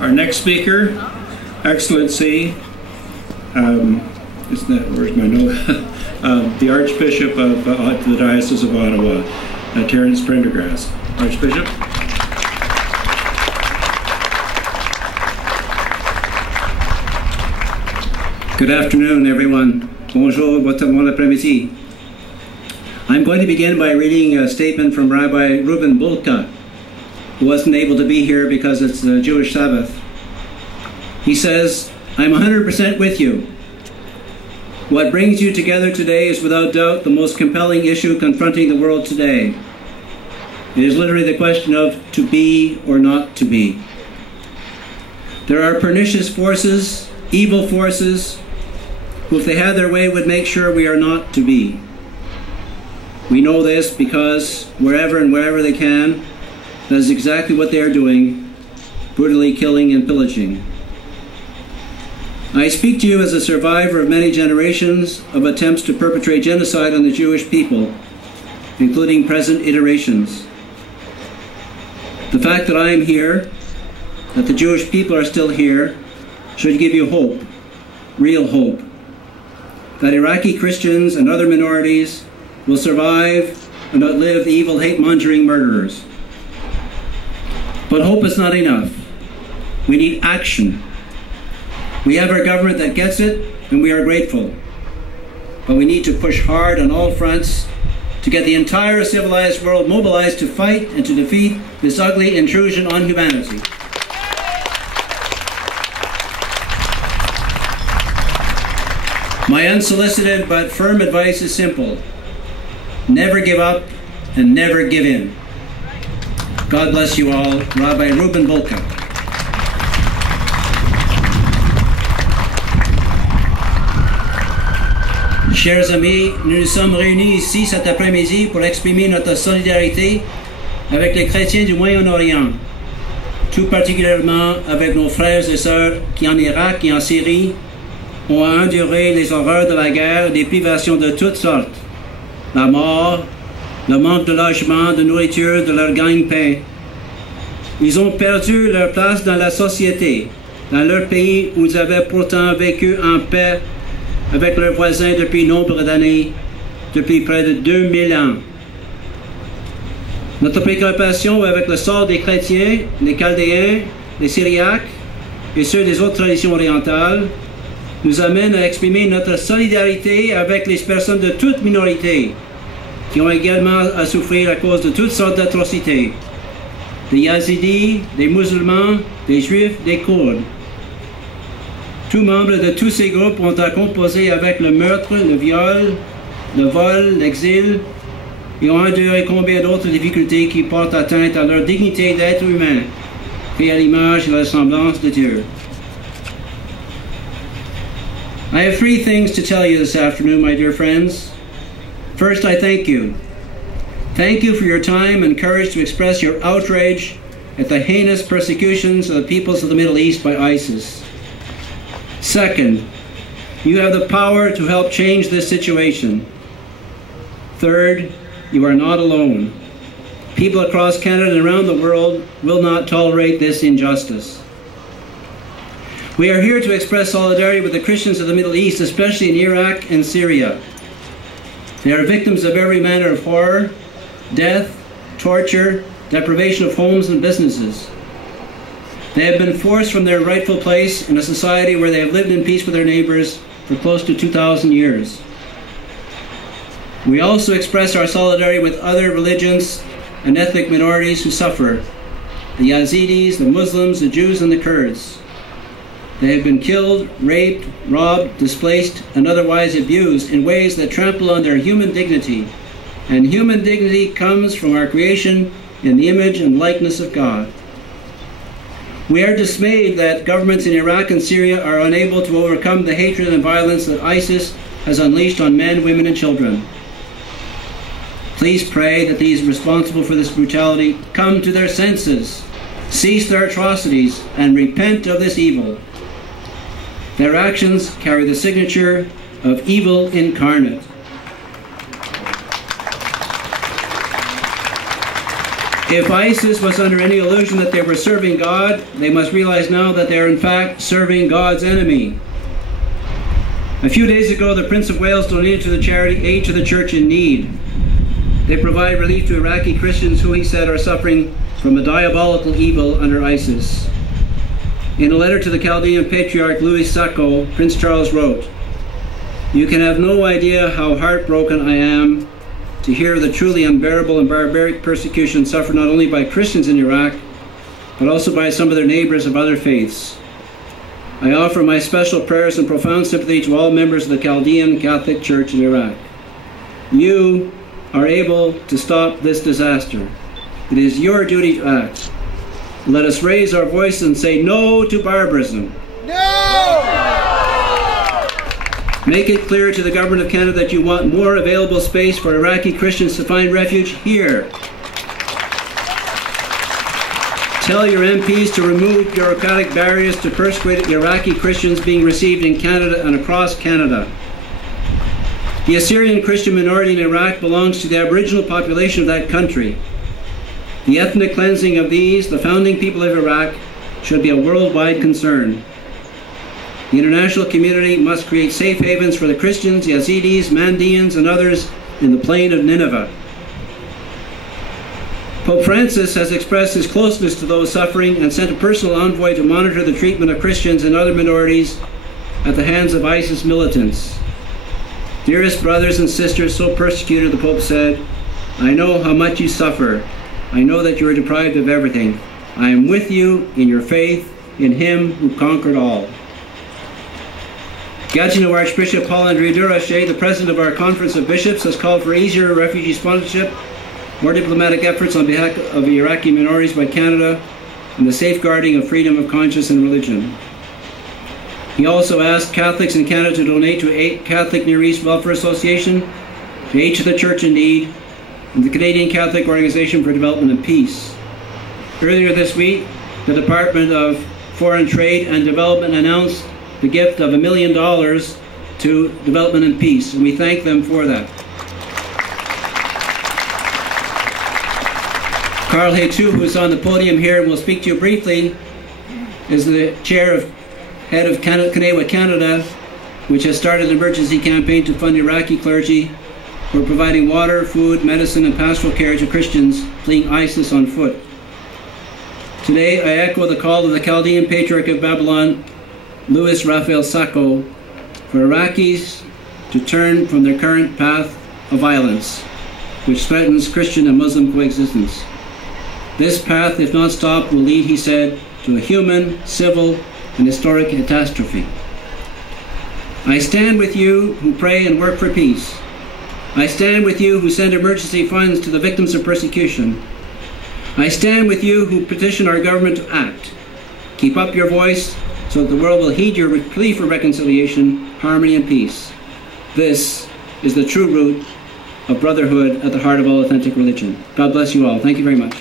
Our next speaker, Excellency, where's my note? The Archbishop of the Diocese of Ottawa, Terrance Prendergast. Archbishop. Good afternoon, everyone. Bonjour, bon après-midi. I'm going to begin by reading a statement from Rabbi Reuben Bulka, who wasn't able to be here because it's the Jewish Sabbath. He says, I'm 100% with you. What brings you together today is without doubt the most compelling issue confronting the world today. It is literally the question of to be or not to be. There are pernicious forces, evil forces, who if they had their way would make sure we are not to be. We know this because wherever and wherever they can, that is exactly what they are doing, brutally killing and pillaging. I speak to you as a survivor of many generations of attempts to perpetrate genocide on the Jewish people, including present iterations. The fact that I am here, that the Jewish people are still here, should give you hope, real hope, that Iraqi Christians and other minorities will survive and outlive the evil hate-mongering murderers. But hope is not enough. We need action. We have our government that gets it, and we are grateful. But we need to push hard on all fronts to get the entire civilized world mobilized to fight and to defeat this ugly intrusion on humanity. My unsolicited but firm advice is simple. Never give up and never give in. God bless you all. Rabbi Reuben Bulka. Chers amis, nous nous sommes réunis ici cet après-midi pour exprimer notre solidarité avec les chrétiens du Moyen-Orient, tout particulièrement avec nos frères et sœurs qui en Irak et en Syrie ont enduré les horreurs de la guerre et des privations de toutes sortes, la mort, le manque de logement, de nourriture, de leur gagne-pain. Ils ont perdu leur place dans la société, dans leur pays où ils avaient pourtant vécu en paix avec leurs voisins depuis nombre d'années, depuis près de 2000 ans. Notre préoccupation avec le sort des chrétiens, les Chaldéens, les Syriaques et ceux des autres traditions orientales nous amène à exprimer notre solidarité avec les personnes de toutes minorités qui ont également à souffrir à cause de toutes sortes d'atrocités. Des Yazidis, des musulmans, des juifs, des Kurdes. Tous membres de tous ces groupes ont à composer avec le meurtre, le viol, le vol, l'exil et ont enduré combien d'autres difficultés qui portent atteinte à leur dignité d'être humain, fait à l'image et à la semblance de Dieu. I have three things to tell you this afternoon, my dear friends. First, I thank you. Thank you for your time and courage to express your outrage at the heinous persecutions of the peoples of the Middle East by ISIS. Second, you have the power to help change this situation. Third, you are not alone. People across Canada and around the world will not tolerate this injustice. We are here to express solidarity with the Christians of the Middle East, especially in Iraq and Syria. They are victims of every manner of horror, death, torture, deprivation of homes and businesses. They have been forced from their rightful place in a society where they have lived in peace with their neighbors for close to 2,000 years. We also express our solidarity with other religions and ethnic minorities who suffer, the Yazidis, the Muslims, the Jews, and the Kurds. They have been killed, raped, robbed, displaced, and otherwise abused in ways that trample on their human dignity. And human dignity comes from our creation in the image and likeness of God. We are dismayed that governments in Iraq and Syria are unable to overcome the hatred and violence that ISIS has unleashed on men, women, and children. Please pray that these responsible for this brutality come to their senses, cease their atrocities, and repent of this evil. Their actions carry the signature of evil incarnate. If ISIS was under any illusion that they were serving God, they must realize now that they are in fact serving God's enemy. A few days ago, the Prince of Wales donated to the charity Aid to the Church in Need. They provide relief to Iraqi Christians who, he said, are suffering from a diabolical evil under ISIS. In a letter to the Chaldean Patriarch Louis Sacco, Prince Charles wrote, "You can have no idea how heartbroken I am to hear the truly unbearable and barbaric persecution suffered not only by Christians in Iraq, but also by some of their neighbors of other faiths. I offer my special prayers and profound sympathy to all members of the Chaldean Catholic Church in Iraq. You are able to stop this disaster. It is your duty to act. Let us raise our voice and say no to barbarism. No! Make it clear to the Government of Canada that you want more available space for Iraqi Christians to find refuge here. Tell your MPs to remove bureaucratic barriers to persuade Iraqi Christians being received in Canada and across Canada. The Assyrian Christian minority in Iraq belongs to the Aboriginal population of that country. The ethnic cleansing of these, the founding people of Iraq, should be a worldwide concern. The international community must create safe havens for the Christians, Yazidis, Mandeans, and others in the plain of Nineveh. Pope Francis has expressed his closeness to those suffering and sent a personal envoy to monitor the treatment of Christians and other minorities at the hands of ISIS militants. Dearest brothers and sisters so persecuted, the Pope said, I know how much you suffer. I know that you are deprived of everything. I am with you in your faith in him who conquered all. Gatineau Archbishop Paul-André Durache, the president of our Conference of Bishops, has called for easier refugee sponsorship, more diplomatic efforts on behalf of Iraqi minorities by Canada, and the safeguarding of freedom of conscience and religion. He also asked Catholics in Canada to donate to Catholic Near East Welfare Association, to Aid to the Church in Need, and the Canadian Catholic Organization for Development and Peace. Earlier this week, the Department of Foreign Trade and Development announced the gift of $1 million to Development and Peace, and we thank them for that. Carl Haytu, who is on the podium here and will speak to you briefly, is the head of Kanewa Canada, which has started an emergency campaign to fund Iraqi clergy who are providing water, food, medicine, and pastoral care to Christians fleeing ISIS on foot. Today, I echo the call of the Chaldean Patriarch of Babylon, Louis Raphael Sacco, for Iraqis to turn from their current path of violence, which threatens Christian and Muslim coexistence. This path, if not stopped, will lead, he said, to a human, civil, and historic catastrophe. I stand with you who pray and work for peace. I stand with you who send emergency funds to the victims of persecution. I stand with you who petition our government to act. Keep up your voice so that the world will heed your plea for reconciliation, harmony, and peace. This is the true root of brotherhood at the heart of all authentic religion. God bless you all. Thank you very much.